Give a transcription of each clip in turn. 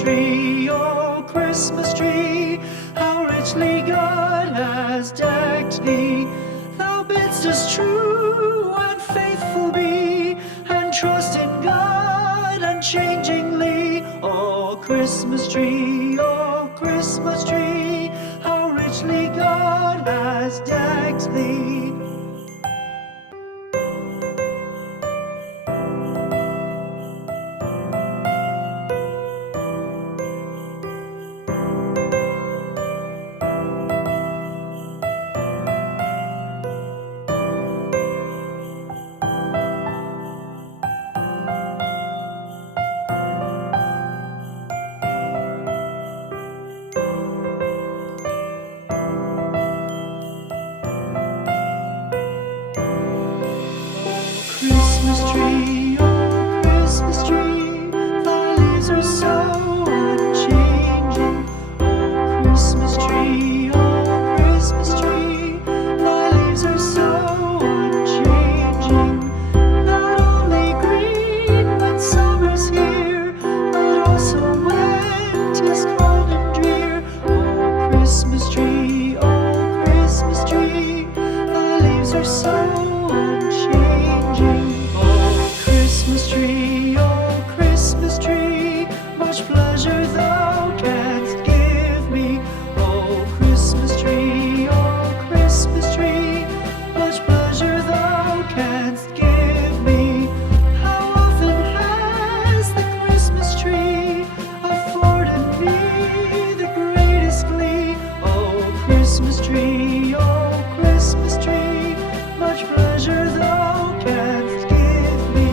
tree, oh Christmas tree, how richly God has decked thee. Thou bidst us true and faithful be, and trust in God unchangingly. Oh Christmas tree, how richly God has decked thee. Christmas tree, oh Christmas tree, thy leaves are so unchanging. Oh Christmas tree, thy leaves are so unchanging. Not only green when summer's here, but also when 'tis cold and drear. Oh Christmas tree, thy leaves are so unchanging. Oh Christmas tree, much pleasure thou canst give me. Oh Christmas tree, much pleasure thou canst give me. How often has the Christmas tree afforded me the greatest glee. Oh Christmas tree, much pleasure thou canst give me.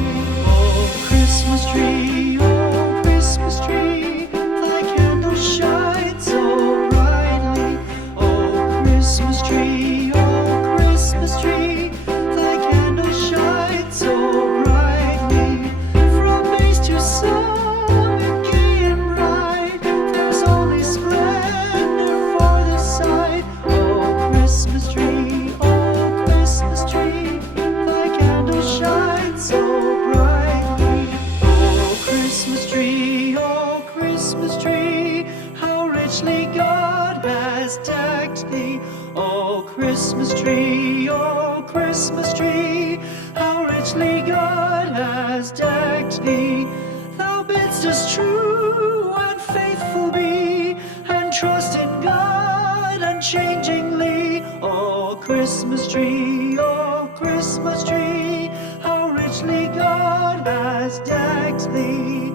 Oh Christmas tree, thy candles shine so brightly. Oh Christmas tree, thy candles shine so brightly. From base to summit, gay and bright, there's only splendor for the sight. Oh Christmas tree, thy candles shine so brightly. Oh Christmas tree, how richly God has decked thee. Oh Christmas tree, how richly God has decked thee. Thou bidst us true and faithful be, and trust in God unchangingly. Oh Christmas tree, how richly God has decked thee.